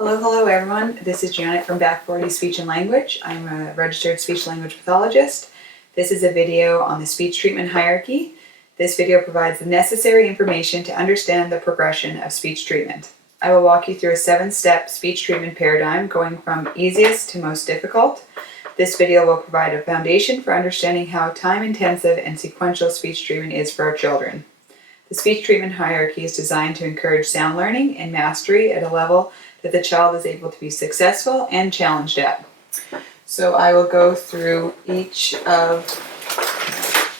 Hello everyone. This is Janet from Back 40 Speech and Language. I'm a registered speech language pathologist. This is a video on the speech treatment hierarchy. This video provides the necessary information to understand the progression of speech treatment. I will walk you through a 7-step speech treatment paradigm going from easiest to most difficult. This video will provide a foundation for understanding how time-intensive and sequential speech treatment is for our children. The speech treatment hierarchy is designed to encourage sound learning and mastery at a level that the child is able to be successful and challenged at. So I will go through each of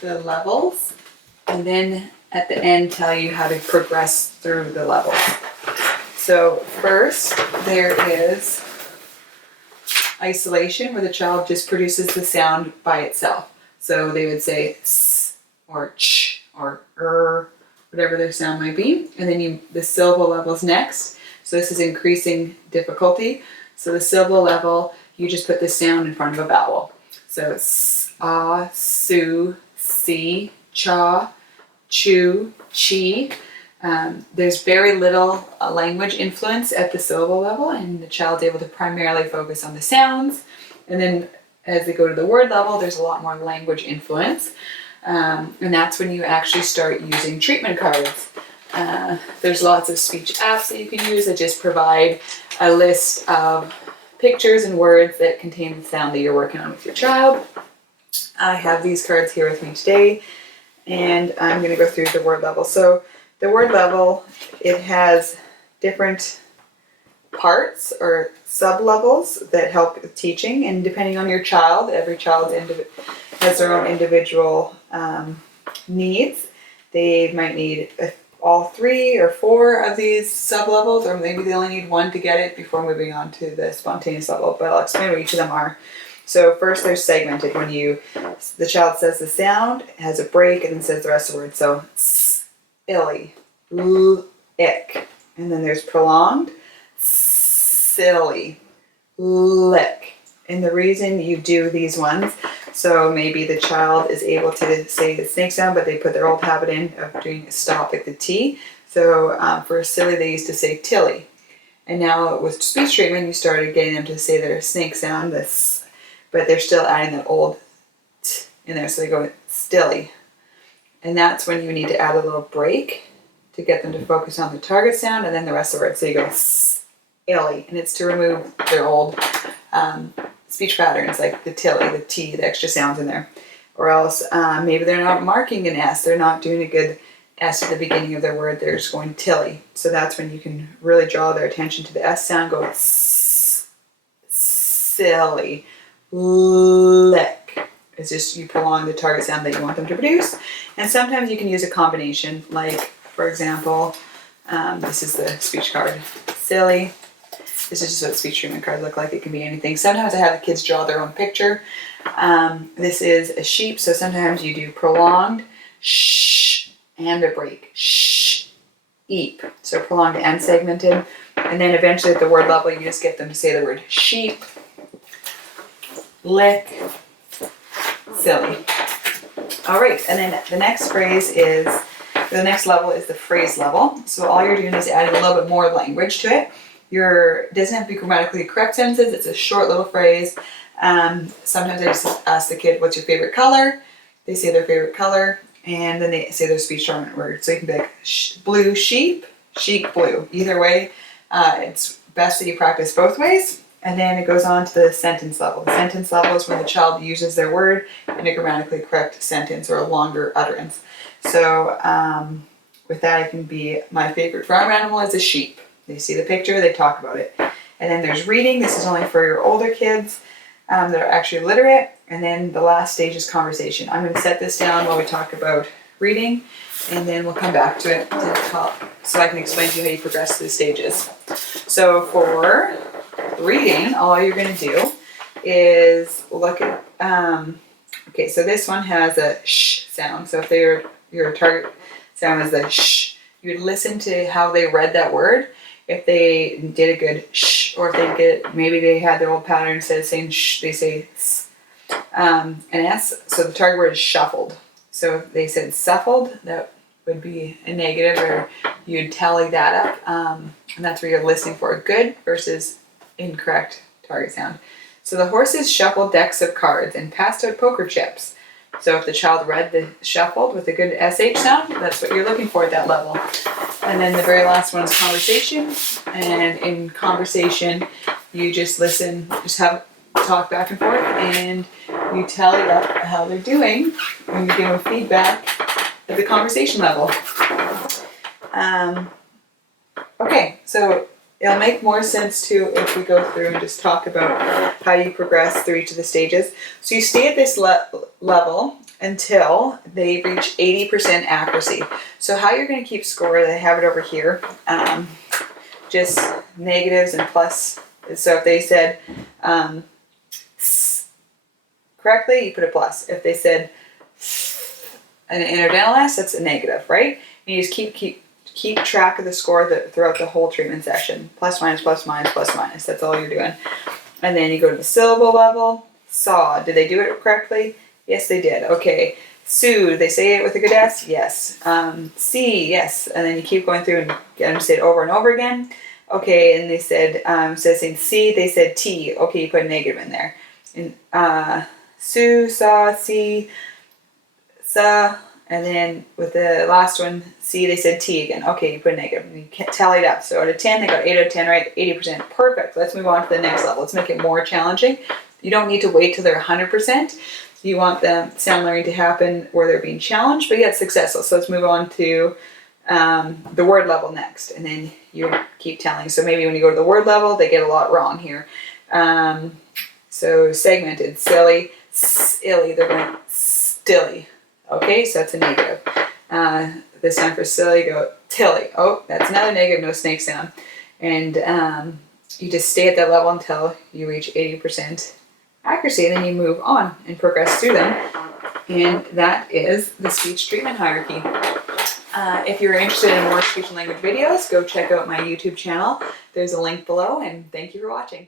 the levels and then at the end tell you how to progress through the levels. So first there is isolation, where the child just produces the sound by itself. So they would say s or ch or whatever their sound might be. And then the syllable level is next. So this is increasing difficulty. So the syllable level, you just put the sound in front of a vowel. So s, ah, su, si, cha, chu, chi. There's very little language influence at the syllable level, and the child's able to primarily focus on the sounds. And then as they go to the word level, there's a lot more language influence. And that's when you actually start using treatment cards. There's lots of speech apps that you can use that just provide a list of pictures and words that contain the sound that you're working on with your child. I have these cards here with me today, and I'm going to go through the word level. So the word level, it has different parts or sub-levels that help with teaching, and depending on your child, every child has their own individual needs. They might need all 3 or 4 of these sub-levels, or maybe they only need 1 to get it before moving on to the spontaneous level, but I'll explain what each of them are. So first they're segmented. When the child says the sound, it has a break, and then says the rest of the word. So s, illy, l, ick. And then there's prolonged, silly, lick. And the reason you do these ones, so maybe the child is able to say the snake sound, but they put their old habit in of doing a stop at the T. So for silly, they used to say tilly. And now with speech treatment, you started getting them to say their snake sound, this, but they're still adding that old t in there. So they go stilly. And that's when you need to add a little break to get them to focus on the target sound and then the rest of the word. So you go s, illy, and it's to remove their old speech patterns like the tilly, the T, the extra sounds in there. Or else maybe they're not marking an S, they're not doing a good S at the beginning of their word, they're just going tilly. So that's when you can really draw their attention to the S sound, go s, silly, lick. It's just you prolong the target sound that you want them to produce. And sometimes you can use a combination, like for example, this is the speech card, silly. This is just what speech treatment cards look like. It can be anything. Sometimes I have the kids draw their own picture. This is a sheep, so sometimes you do prolonged, shh, and a break, shh, eep. So prolonged and segmented. And then eventually at the word level, you just get them to say the word sheep, lick, silly. All right, and then the next level is the phrase level. So all you're doing is adding a little bit more language to it. It doesn't have to be grammatically correct sentences. It's a short little phrase. Sometimes I just ask the kid, what's your favorite color? They say their favorite color, and then they say their speech treatment word. So you can be like, blue sheep, sheep blue. Either way, it's best that you practice both ways. And then it goes on to the sentence level. The sentence level is when the child uses their word in a grammatically correct sentence or a longer utterance. So with that, it can be, my favorite farm animal is a sheep. They see the picture, they talk about it. And then there's reading. This is only for your older kids that are actually literate. And then the last stage is conversation. I'm going to set this down while we talk about reading, and then we'll come back to it so I can explain to you how you progress through the stages. So for reading, all you're going to do is look at, okay, so this one has a sh sound. So if your target sound is the sh, you would listen to how they read that word. If they did a good sh, or if maybe they had their old pattern, instead of saying sh, they say s, an S. So the target word is shuffled. So if they said shuffled, that would be a negative, or you'd tally that up. And that's where you're listening for a good versus incorrect target sound. So the horses shuffled decks of cards and passed out poker chips. So if the child read the shuffled with a good SH sound, that's what you're looking for at that level. And then the very last one is conversation. And in conversation, you just listen, just have talk back and forth, and you tally up how they're doing, and you give them feedback at the conversation level. Okay, so it'll make more sense too if we go through and just talk about how you progress through each of the stages. So you stay at this level until they reach 80% accuracy. So how you're going to keep score, I have it over here, just negatives and plus. So if they said correctly, you put a plus. If they said an interdental S, that's a negative, right? And you just keep track of the score throughout the whole treatment session. Plus, minus, plus, minus, plus, minus. That's all you're doing. And then you go to the syllable level. Saw. Did they do it correctly? Yes, they did. Okay. Sue. Did they say it with a good S? Yes. See. Yes. And then you keep going through and get them to say it over and over again. Okay. And they said, instead of saying C, they said T. Okay. You put a negative in there. And Sue, saw, see, saw. And then with the last one, C, they said T again. Okay, you put a negative. And you can't tally it up. So out of 10, they got 8 out of 10, right? 80%. Perfect. Let's move on to the next level. Let's make it more challenging. You don't need to wait till they're 100%. You want the sound learning to happen where they're being challenged, but yet successful. So let's move on to the word level next. And then you keep telling. So maybe when you go to the word level, they get a lot wrong here. So segmented, silly, silly. They're going stilly. Okay, so that's a negative. This time for silly, go tilly. Oh, that's another negative, no snake sound. And you just stay at that level until you reach 80% accuracy, and then you move on and progress through them. And that is the speech treatment hierarchy. If you're interested in more speech and language videos, go check out my YouTube channel. There's a link below, and thank you for watching.